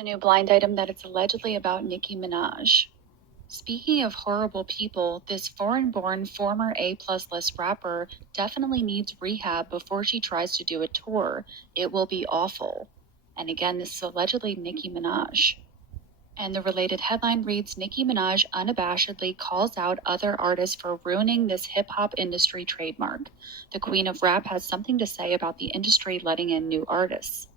a new blind item that it's allegedly about Nicki Minaj. Speaking of horrible people, this foreign-born former A-plus list rapper definitely needs rehab before she tries to do a tour. It will be awful. And again, this is allegedly Nicki Minaj. And the related headline reads, Nicki Minaj unabashedly calls out other artists for ruining this hip-hop industry trademark. The queen of rap has something to say about the industry letting in new artists.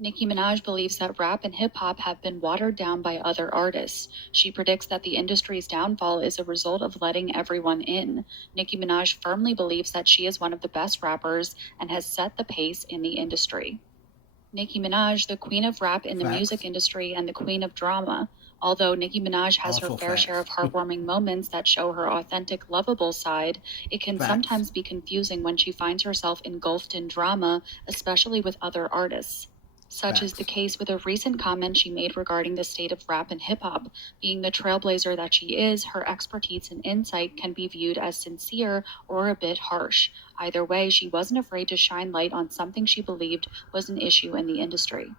Nicki Minaj believes that rap and hip-hop have been watered down by other artists. She predicts that the industry's downfall is a result of letting everyone in. Nicki Minaj firmly believes that she is one of the best rappers and has set the pace in the industry. Nicki Minaj, the queen of rap in the music industry and the queen of drama. Although Nicki Minaj has her fair share of heartwarming moments that show her authentic, lovable side, it can sometimes be confusing when she finds herself engulfed in drama, especially with other artists. Such is the case with a recent comment she made regarding the state of rap and hip-hop. Being the trailblazer that she is, her expertise and insight can be viewed as sincere or a bit harsh. Either way, she wasn't afraid to shine light on something she believed was an issue in the industry.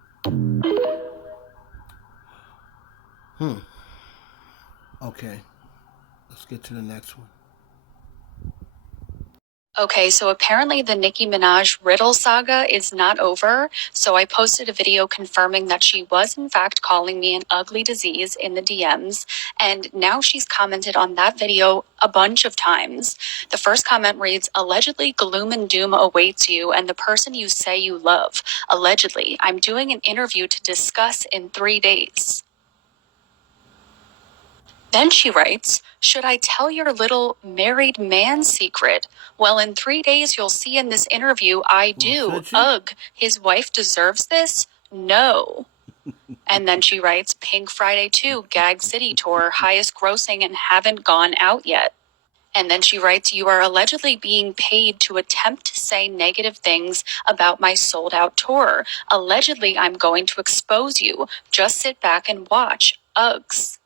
Okay, let's get to the next one. Okay, so apparently the Nicki Minaj riddle saga is not over, so I posted a video confirming that she was in fact calling me an ugly disease in the DMs, and now she's commented on that video a bunch of times. The first comment reads, allegedly gloom and doom awaits you and the person you say you love. Allegedly, I'm doing an interview to discuss in 3 days. Then she writes, should I tell your little married man secret? Well, in 3 days, you'll see in this interview, I do. Ugh, his wife deserves this? No. And then she writes, Pink Friday 2, Gag City Tour, highest grossing and haven't gone out yet. And then she writes, you are allegedly being paid to attempt to say negative things about my sold out tour. Allegedly, I'm going to expose you. Just sit back and watch. Uggs.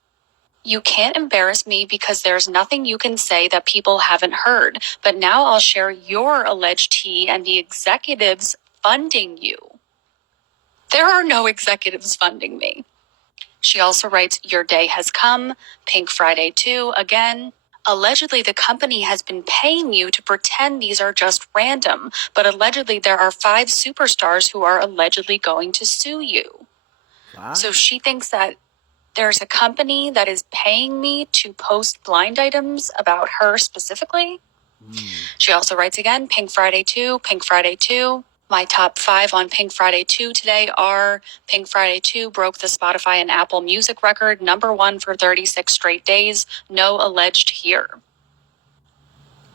You can't embarrass me because there's nothing you can say that people haven't heard. But now I'll share your alleged tea and the executives funding you. There are no executives funding me. She also writes, your day has come. Pink Friday 2 again. Allegedly, the company has been paying you to pretend these are just random, but allegedly there are 5 superstars who are allegedly going to sue you. What? So she thinks that there's a company that is paying me to post blind items about her specifically. She also writes again, Pink Friday 2, Pink Friday 2. My top 5 on Pink Friday 2 today are Pink Friday 2 broke the Spotify and Apple Music record, #1 for 36 straight days. No alleged here.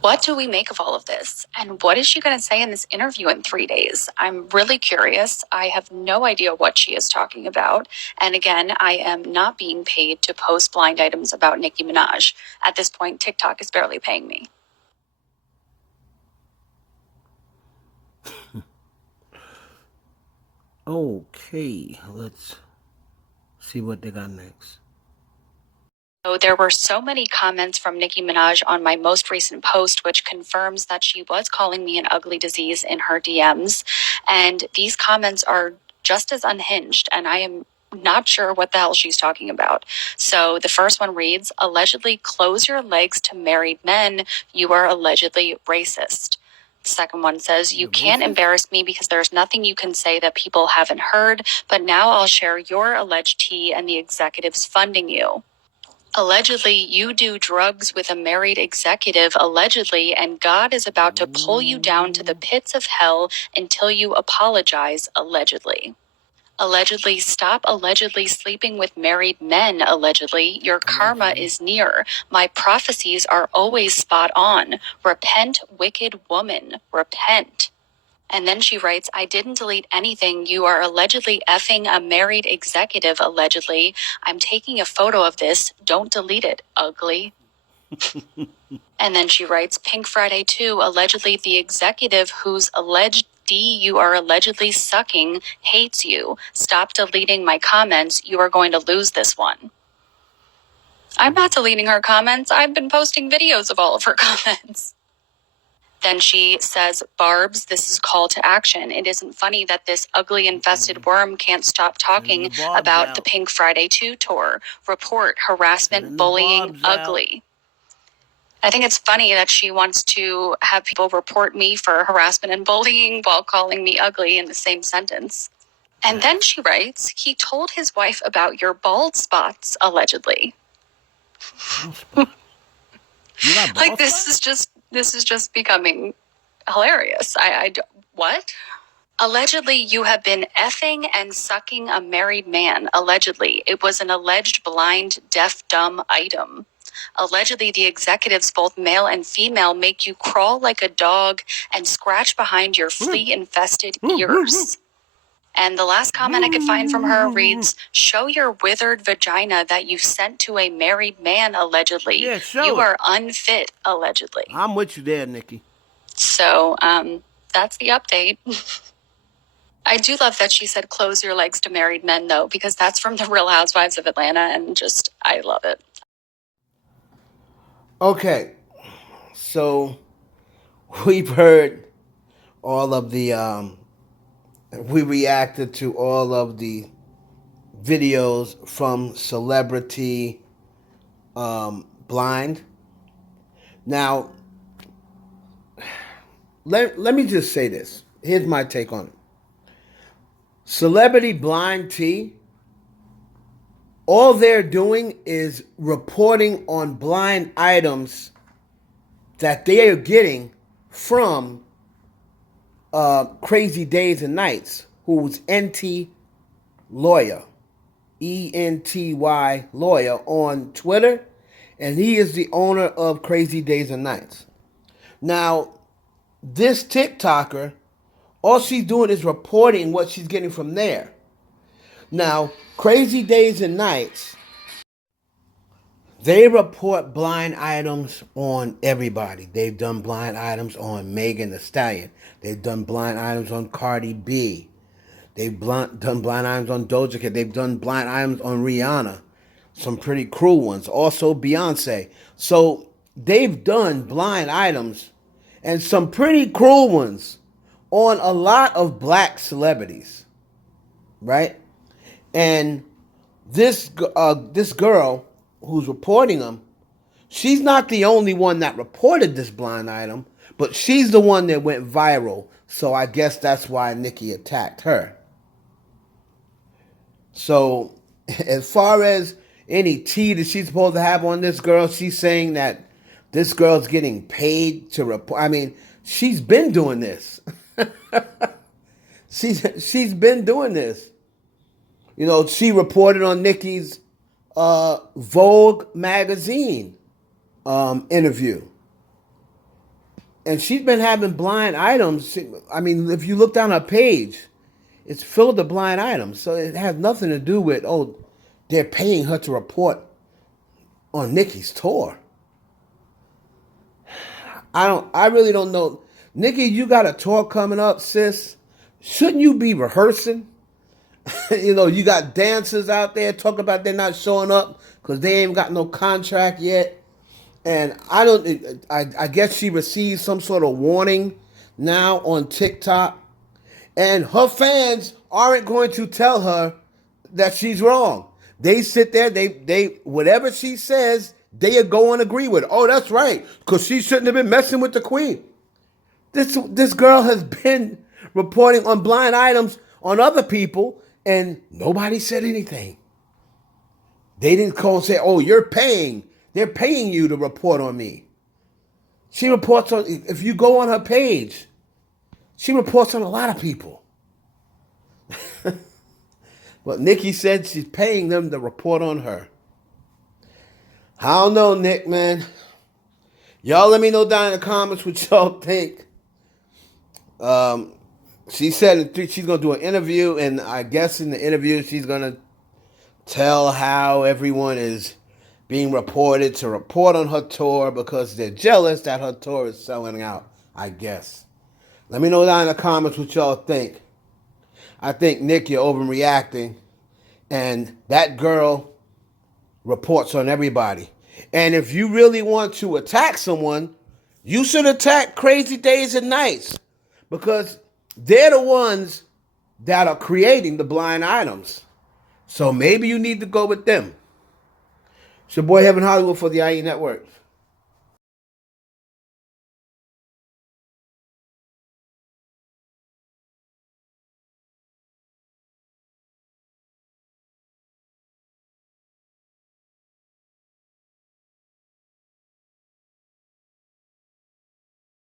What do we make of all of this? And what is she going to say in this interview in 3 days? I'm really curious. I have no idea what she is talking about. And again, I am not being paid to post blind items about Nicki Minaj. At this point, TikTok is barely paying me. Okay, let's see what they got next. So there were so many comments from Nicki Minaj on my most recent post, which confirms that she was calling me an ugly disease in her DMs. And these comments are just as unhinged, and I am not sure what the hell she's talking about. So the first one reads, allegedly close your legs to married men. You are allegedly racist. The second one says, you can't embarrass me because there's nothing you can say that people haven't heard, but now I'll share your alleged tea and the executives funding you. Allegedly, you do drugs with a married executive, allegedly, and God is about to pull you down to the pits of hell until you apologize, allegedly. Allegedly, stop allegedly sleeping with married men, allegedly. Your karma is near. My prophecies are always spot on. Repent, wicked woman. Repent. And then she writes, I didn't delete anything. You are allegedly effing a married executive, allegedly. I'm taking a photo of this. Don't delete it, ugly. And then she writes, Pink Friday 2, allegedly the executive whose alleged D you are allegedly sucking hates you. Stop deleting my comments. You are going to lose this one. I'm not deleting her comments. I've been posting videos of all of her comments. Then she says, Barbs, this is a call to action. It isn't funny that this ugly infested worm can't stop talking about the Pink Friday 2 tour. Report, harassment, bullying, ugly. I think it's funny that she wants to have people report me for harassment and bullying while calling me ugly in the same sentence. And then she writes, he told his wife about your bald spots, allegedly. You got bald like this spots? is just becoming hilarious. What? Allegedly, you have been effing and sucking a married man. Allegedly, it was an alleged blind, deaf, dumb item. Allegedly, the executives, both male and female, make you crawl like a dog and scratch behind your flea-infested ears. And the last comment I could find from her reads, show your withered vagina that you sent to a married man, allegedly. Yeah, show you it. are unfit, allegedly. I'm with you there, Nicki. So, that's the update. I do love that she said close your legs to married men, though, because that's from the Real Housewives of Atlanta, and just, I love it. Okay, so we've heard all of the, we reacted to all of the videos from CelebriTEA Blind. Now, let me just say this. Here's my take on it. Celebrity Blind T, all they're doing is reporting on blind items that they are getting from Crazy Days and Nights, who's NT Lawyer, ENTY Lawyer on Twitter, and he is the owner of Crazy Days and Nights. Now, this TikToker, all she's doing is reporting what she's getting from there. Now, Crazy Days and Nights, they report blind items on everybody. They've done blind items on Megan Thee Stallion. They've done blind items on Cardi B. They've done blind items on Doja Cat. They've done blind items on Rihanna. Some pretty cruel ones. Also Beyonce. So they've done blind items and some pretty cruel ones on a lot of black celebrities. Right? And this girl who's reporting them, she's not the only one that reported this blind item, but she's the one that went viral. So I guess that's why Nicki attacked her. So as far as any tea that she's supposed to have on this girl, she's saying that this girl's getting paid to report. I mean, she's been doing this. she's been doing this. You know, she reported on Nicki's Vogue magazine interview. And she's been having blind items. I mean, if you look down her page, it's filled with blind items. So it has nothing to do with, oh, they're paying her to report on Nicki's tour. I really don't know. Nicki, you got a tour coming up, sis. Shouldn't you be rehearsing? You know, you got dancers out there talking about they're not showing up because they ain't got no contract yet. And I guess she received some sort of warning now on TikTok. And her fans aren't going to tell her that she's wrong. They sit there, they whatever she says, they go and agree with. Oh, that's right, because she shouldn't have been messing with the queen. This girl has been reporting on blind items on other people, and nobody said anything. They didn't call and say, oh, you're paying. They're paying you to report on me. She reports on, if you go on her page, she reports on a lot of people. But Nicki said she's paying them to report on her. I don't know, Nick, man. Y'all let me know down in the comments what y'all think. She said she's going to do an interview, and I guess in the interview she's going to tell how everyone is being reported to report on her tour because they're jealous that her tour is selling out, I guess. Let me know down in the comments what y'all think. I think, Nick, you're overreacting, and that girl reports on everybody. And if you really want to attack someone, You should attack Crazy Days and Nights because they're the ones that are creating the blind items. So maybe you need to go with them. It's your boy Heaven Hollywood for the IE Network.